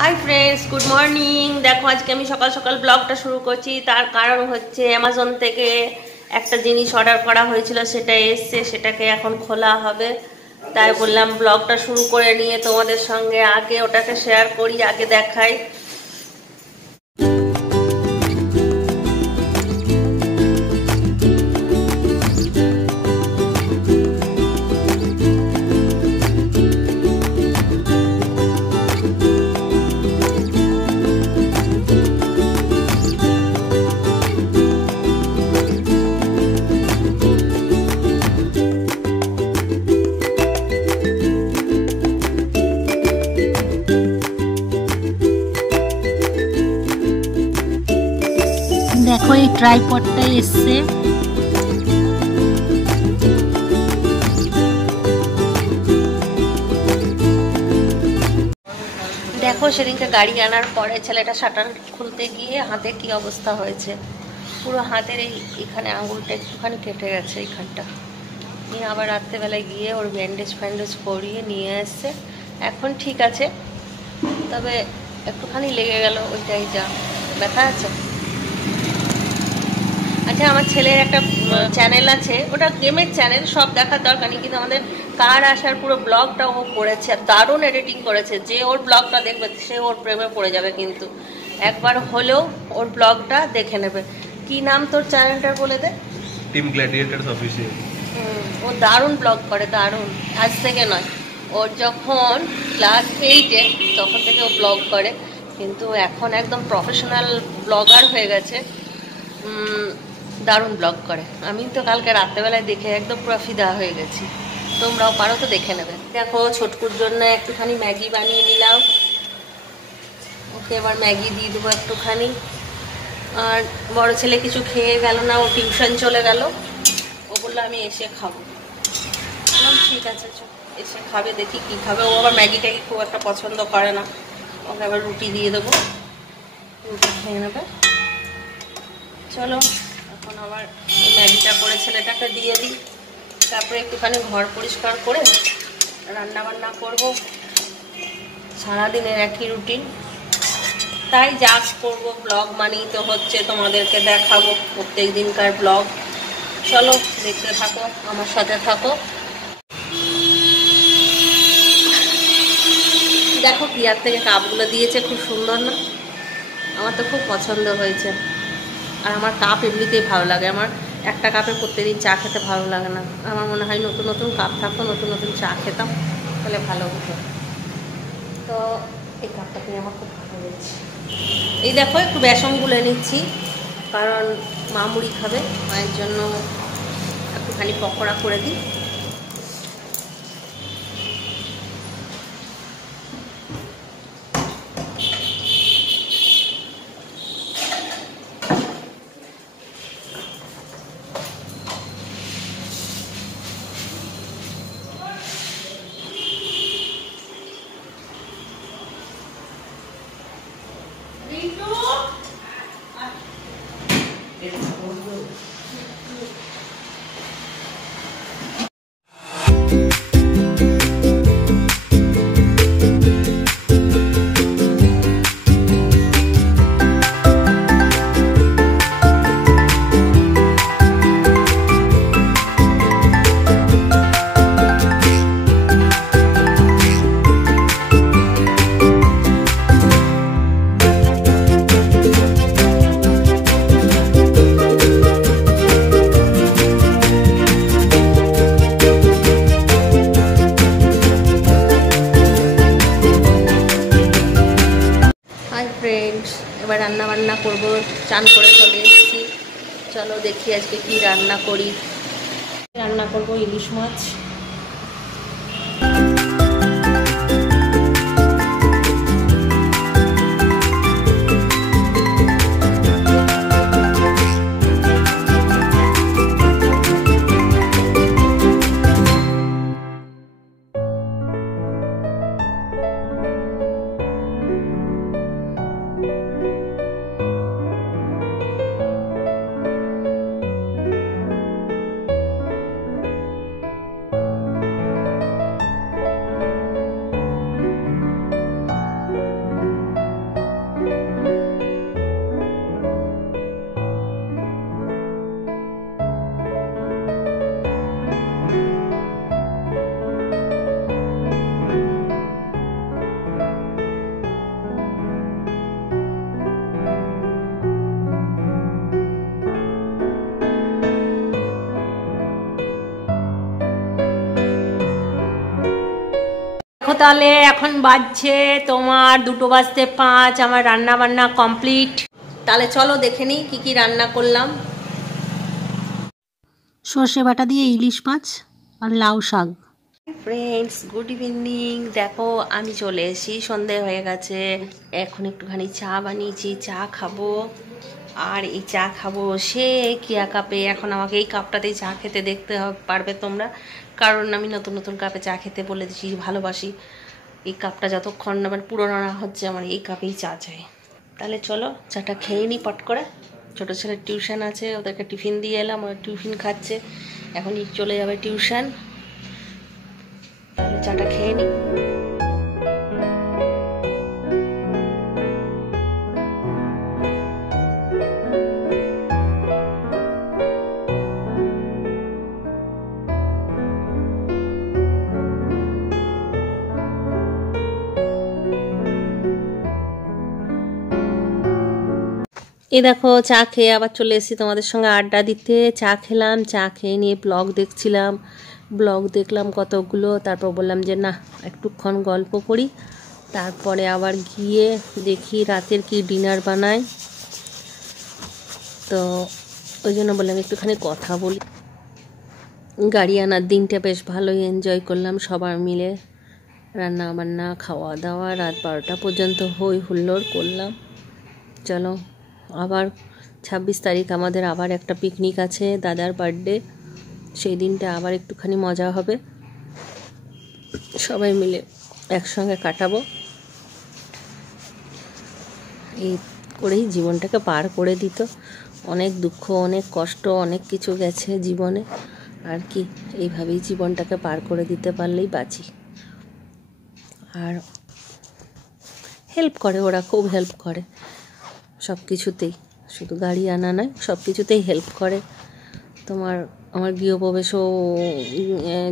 Hi friends, good morning. দেখো আজকে আমি সকাল সকাল ব্লগটা শুরু করছি। তার কারণ হচ্ছে অ্যামাজন থেকে একটা জিনিস অর্ডার করা হয়েছিল, সেটা এসছে, সেটাকে এখন খোলা হবে। তাই বললাম ব্লগটা শুরু করে নিয়ে তোমাদের সঙ্গে আগে ওটাকে শেয়ার করি, আগে দেখাই। দেখো এই ট্রাইপডটাই এসছে। দেখো সেদিনকে গাড়ি আনার পরে ছেলেটা শাটার খুলতে গিয়ে হাতে কি অবস্থা হয়েছে। পুরো হাতের এখানে আঙুলটা একটুখানি কেটে গেছে, এইখানটা নিয়ে আবার রাত্রেবেলায় গিয়ে ওর ব্যান্ডেজ ফ্যান্ডেজ করিয়ে নিয়ে এসছে। এখন ঠিক আছে, তবে একটুখানি লেগে গেল, ওইটাই যা ব্যথা আছে। আচ্ছা, আমার ছেলের একটা চ্যানেল আছে, ওটা গেমের চ্যানেল, সব দেখার দরকার নেই, কিন্তু আমাদের কার আসার পুরো ব্লগটা ও করেছে, দারুণ এডিটিং করেছে। যে ওর ব্লগটা দেখবে সে ওর প্রেমে পড়ে যাবে, কিন্তু একবার হলেও ওর ব্লগটা দেখে নেবে। কি নাম তোর চ্যানেলটার বলে দে? Team গ্ল্যাডিয়েটরস official. ও দারুণ ব্লগ করে, দারুণ। আজ থেকে নয়, ওর যখন ক্লাস 8-এ তখন থেকে ও ব্লগ করে, কিন্তু এখন একদম প্রফেশনাল ব্লগার হয়ে গেছে। দারুণ ব্লগ করে। আমি তো কালকে রাত্রেবেলায় দেখে একদম পুরো ফিদা হয়ে গেছি। তোমরাও পারো তো দেখে নেবে। দেখো ছোটকুর জন্য একটুখানি ম্যাগি বানিয়ে নিলাম, ওকে এবার ম্যাগি দিয়ে দেবো একটুখানি। আর বড় ছেলে কিছু খেয়ে গেল না, ও টিউশন চলে গেল। ও বললো আমি এসে খাবো। বললাম ঠিক আছে, এসে খাবে, দেখি কি খাবে। ও আবার ম্যাগি ট্যাগি খুব একটা পছন্দ করে না, ওকে আবার রুটি দিয়ে দেবো, রুটি খেয়ে নেবে। চলো এখন আবার ম্যাগিটা করে ছেলেটাকে দিয়ে দিই, তারপরে একটুখানি ঘর পরিষ্কার করে রান্না বান্না করবো। সারাদিনের একই রুটিন, তাই যা করবো ব্লগ মানেই তো হচ্ছে তোমাদেরকে দেখাবো প্রত্যেক দিনকার ব্লগ। চলো দেখতে থাকো, আমার সাথে থাকো। দেখো পিয়ার থেকে কাপগুলো দিয়েছে, খুব সুন্দর না? আমার তো খুব পছন্দ হয়েছে। আর আমার কাপ এমনিতেই ভালো লাগে, আমার একটা কাপে প্রত্যেকদিন চা খেতে ভালো লাগে না। আমার মনে হয় নতুন নতুন কাপ থাকতো, নতুন নতুন চা খেতাম, তাহলে ভালো হতো। তো এই কাপটা কিনে আমার খুব ভালো লেগেছে। এই দেখো একটু বেসন গুলে নিচ্ছি, কারণ মা মুড়ি খাবে, মায়ের জন্য একটুখানি পকোড়া করে দিই। এবার রান্না বান্না করবো, চান করে চলে এসেছি। চলো দেখি আজকে কি রান্না করি। রান্না করব ইলিশ মাছ। তাহলে এখন বাজছে তোমার 2:05, আমার রান্না বান্না কমপ্লিট। তাহলে চলো দেখে নিই কি কি রান্না করলাম। সর্ষে বাটা দিয়ে ইলিশ মাছ আর লাউ শাক। Friends, good evening. দেখো আমি চলে এসেছি, সন্ধে হয়ে গেছে। এখন একটুখানি চা বানিয়েছি, চা খাবো। আর এই চা খাবো সে কিয়া কাপে। এখন আমাকে এই কাপটাতেই চা খেতে দেখতে পারবে তোমরা, কারণ আমি নতুন নতুন কাপে চা খেতে বলে দিচ্ছি, ভালোবাসি। এই কাপটা যতক্ষণ না মানে পুরোনো না হচ্ছে, আমার এই কাপেই চা চাই। তাহলে চলো চাটা খেয়ে নিই পট করে। ছোটো ছেলের টিউশন আছে, ওদেরকে টিফিন দিয়ে এলাম, ওরা টিফিন খাচ্ছে, এখনই চলে যাবে টিউশন। তাহলে চাটা খেয়ে নিই। এই দেখো চা খেয়ে আবার চলে এসেছি তোমাদের সঙ্গে আড্ডা দিতে। চা খেলাম, চা খেয়ে নিয়ে ব্লগ দেখছিলাম, ব্লগ দেখলাম কতগুলো। তারপর বললাম যে না একটুক্ষণ গল্প করি, তারপরে আবার গিয়ে দেখি রাতের কি ডিনার বানায়। তো ওই জন্য বললাম একটুখানি কথা বলি। গাড়ি আনার দিনটা বেশ ভালোই এনজয় করলাম সবার মিলে, রান্না বান্না খাওয়া দাওয়া রাত 12টা পর্যন্ত হই হুল্লোড় করলাম। চলো আবার 26 তারিখ আমাদের আবার একটা পিকনিক আছে, দাদার বার্থডে। সেই দিনটা আবার একটুখানি মজা হবে, সবাই মিলে একসঙ্গে কাটাবো। এই করেই জীবনটাকে পার করে দিত। অনেক দুঃখ, অনেক কষ্ট, অনেক কিছু গেছে জীবনে, আর কি এইভাবেই জীবনটাকে পার করে দিতে পারলেই বাঁচি। আর হেল্প করে ওরা, খুব হেল্প করে সব কিছুতেই, শুধু গাড়ি আনা নয়, সব কিছুতেই হেল্প করে। আমার গৃহপ্রবেশও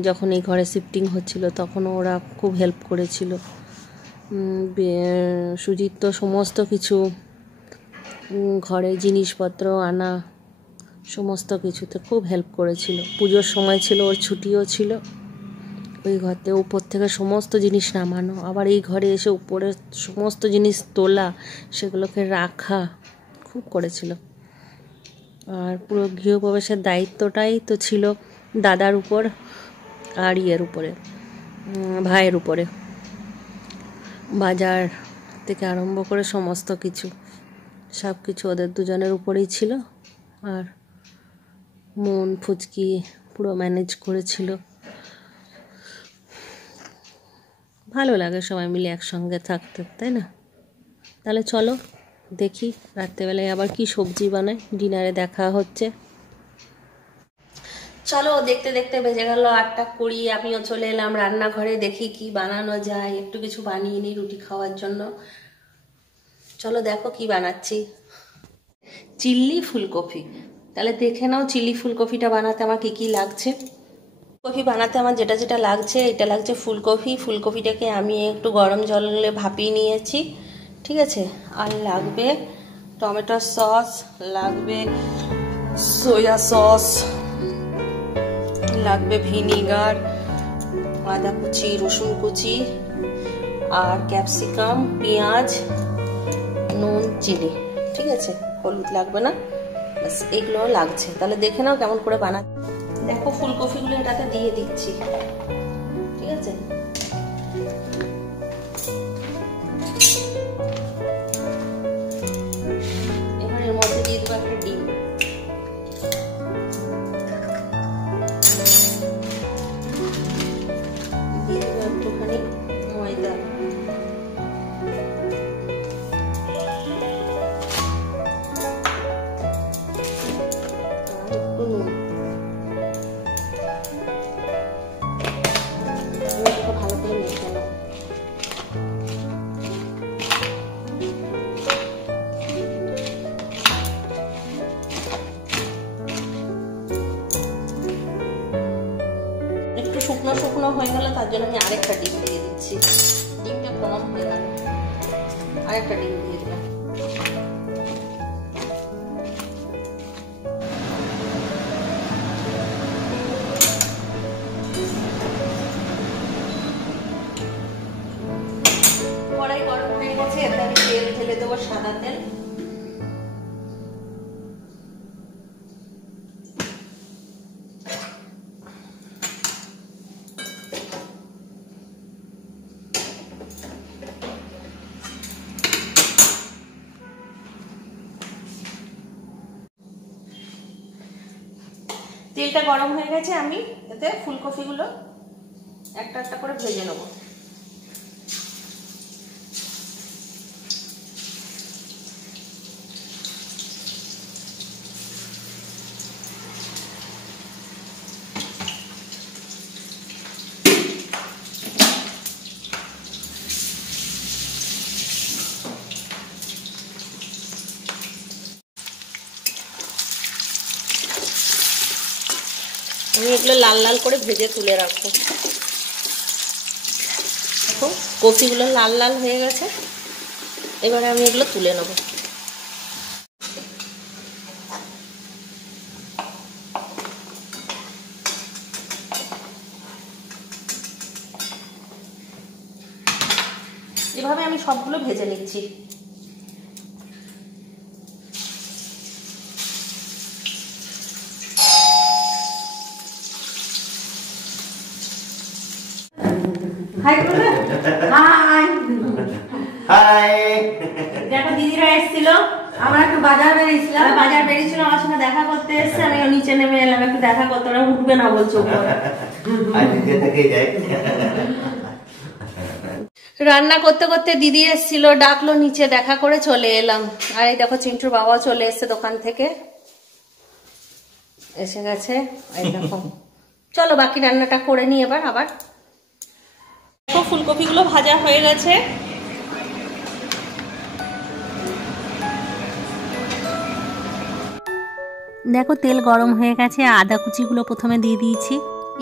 যখন এই ঘরে শিফটিং হচ্ছিল তখনও ওরা খুব হেল্প করেছিল। সুজিত তো সমস্ত কিছু ঘরে জিনিসপত্র আনা, সমস্ত কিছুতে খুব হেল্প করেছিল। পুজোর সময় ছিল, ওর ছুটিও ছিল। ওই ঘরতে উপর থেকে সমস্ত জিনিস নামানো, আবার এই ঘরে এসে উপরে সমস্ত জিনিস তোলা, সেগুলোকে রাখা, খুব করেছিল। আর পুরো গৃহপ্রবেশের দায়িত্বটাই তো ছিল দাদার উপর আর ইয়ের উপরে, ভাইয়ের উপরে। বাজার থেকে আরম্ভ করে সমস্ত কিছু, সব কিছু ওদের দুজনের উপরেই ছিল। আর মন ফুচকি পুরো ম্যানেজ করেছিল। ভালো লাগে সবাই মিলে একসঙ্গে থাকতে, তাই না? তাহলে চলো দেখি রাত্রেবেলায় আবার কি সবজি বানায়, ডিনারে দেখা হচ্ছে। চলো দেখতে দেখতে বেজে গেল 8:20। আমিও চলে এলাম রান্নাঘরে, দেখি কি বানানো যায়, একটু কিছু বানিয়ে নিই রুটি খাওয়ার জন্য। চলো দেখো কি বানাচ্ছি, চিল্লি ফুলকপি। তাহলে দেখে নাও চিল্লি ফুলকপিটা বানাতে আমার কি কি লাগছে। ফুলকপি বানাতে আমার যেটা যেটা লাগছে, এটা লাগছে ফুলকপি। ফুলকপিটাকে আমি একটু গরম জলে ভাপিয়ে নিয়েছি, ঠিক আছে। আর লাগবে টমেটো সস, লাগবে সোয়া সস, লাগবে ভিনিগার, আদা কুচি, রসুন কুচি, আর ক্যাপসিকাম, পেঁয়াজ, নুন, চিনি, ঠিক আছে। হলুদ লাগবে না, ব্যাস এগুলো লাগছে। তাহলে দেখে নাও কেমন করে বানা। দেখো ফুলকপিগুলো এটাতে দিয়ে দিচ্ছি, ঠিক আছে। এবার এর মধ্যে দিয়ে দেবো একটা ডিম, দিয়ে দেবো একটুখানি ময়দা, একটু নুন। ভালো করে মেখে নাও। একটু শুকনো শুকনো হয়ে গেল, তার জন্য আমি আরেকটা ডিম দিয়ে দিচ্ছি। ডিমটা কম হয়ে গেল, আরেকটা ডিম দিয়ে দিলাম। এতে আমি তেল ঢেলে দেবো, সাদা তেল। তেলটা গরম হয়ে গেছে, আমি এতে ফুলকপিগুলো একটা একটা করে ভেজে নেব। আমি এগুলো লাল লাল করে ভেজে তুলে রাখবো। দেখো কপিগুলো লাল লাল হয়ে গেছে, এবারে আমি এগুলো তুলে নেব। এভাবে আমি সবগুলো ভেজে নিচ্ছি। হাই বলে হাই হাই। দেখো দিদিরা এসেছিল, আমরা একটু বাজার বেরিয়েছিলাম, আমার সঙ্গে দেখা করতে এসছে। আমি নিচে নেমে এলাম একটু দেখা করতে, ওরা উঠবে না বলছো। রান্না করতে করতে দিদি এসেছিল, ডাকলো নিচে, দেখা করে চলে এলাম। আর এই দেখো চিন্টুর বাবাও চলে এসছে দোকান থেকে, এসে গেছে। এই দেখো চলো বাকি রান্নাটা করে নিই এবার। আবার ফুলকপিগুলো ভাজা হয়ে গেছে, দেখো তেল গরম হয়ে গেছে, আদা কুচিগুলো প্রথমে দিয়ে দিয়েছি,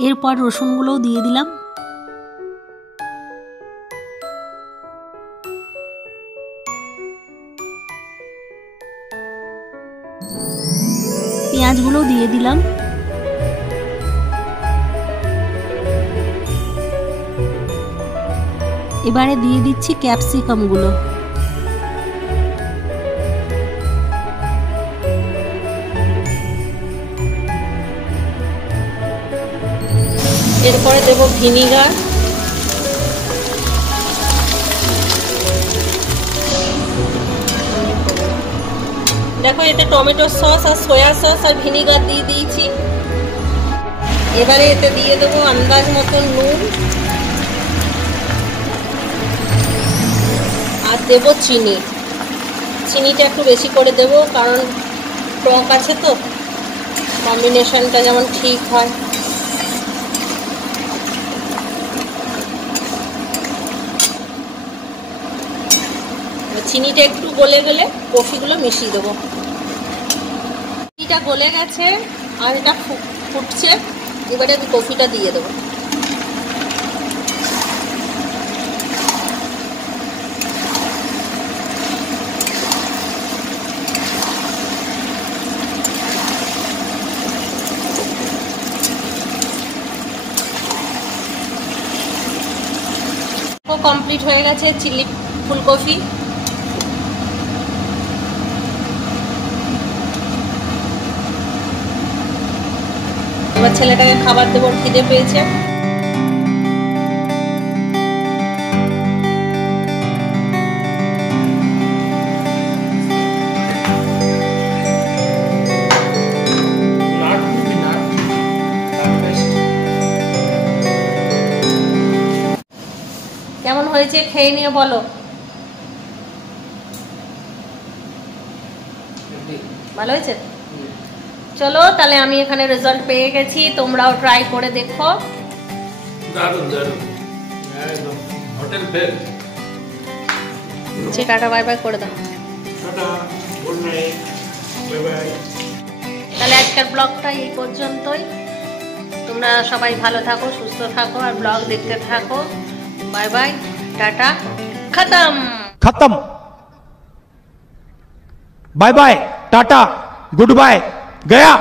এরপর রসুনগুলোও দিয়ে দিলাম। পেঁয়াজগুলোও দিয়ে দিলাম। এবারে দিয়ে দিচ্ছি ক্যাপসিকামগুলো। এরপরে দেবো ভিনিগার, দেখো এতে টমেটো সস আর সয়া সস আর ভিনিগার দিয়ে দিয়েছি। এবারে এতে দিয়ে দেবো আন্দাজ মতো নুন, আর দেবো চিনি। চিনিটা একটু বেশি করে দেবো, কারণ টক আছে তো, কম্বিনেশনটা যেমন ঠিক হয়। চিনিটা একটু গলে গেলে কফিগুলো মিশিয়ে দেবো। চিনিটা গলে গেছে আর এটা ফুটছে, এবারে আমি কফিটা দিয়ে দেবো। কমপ্লিট হয়ে গেছে চিলি ফুলকপি। এবার ছেলেটাকে খাবার দেবো, খিদে পেয়েছে। কেমন হয়েছে খেয়ে নিয়ে বলো। ভালো হয়েছে? চলো তাহলে আমি এখানে রেজাল্ট পেয়ে গেছি, তোমরাও ট্রাই করে দেখো। দারুণ দারুণ, একদম hotel bell. Tata bye bye করে দাও। Tata, good night, bye bye. তাহলে আজকের ব্লগটা এই পর্যন্তই। তোমরা সবাই ভালো থাকো, সুস্থ থাকো, আর ব্লগ দেখতে থাকো। बाय बाय, टाटा, खत्म खत्म। Bye bye, tata, good bye, गया।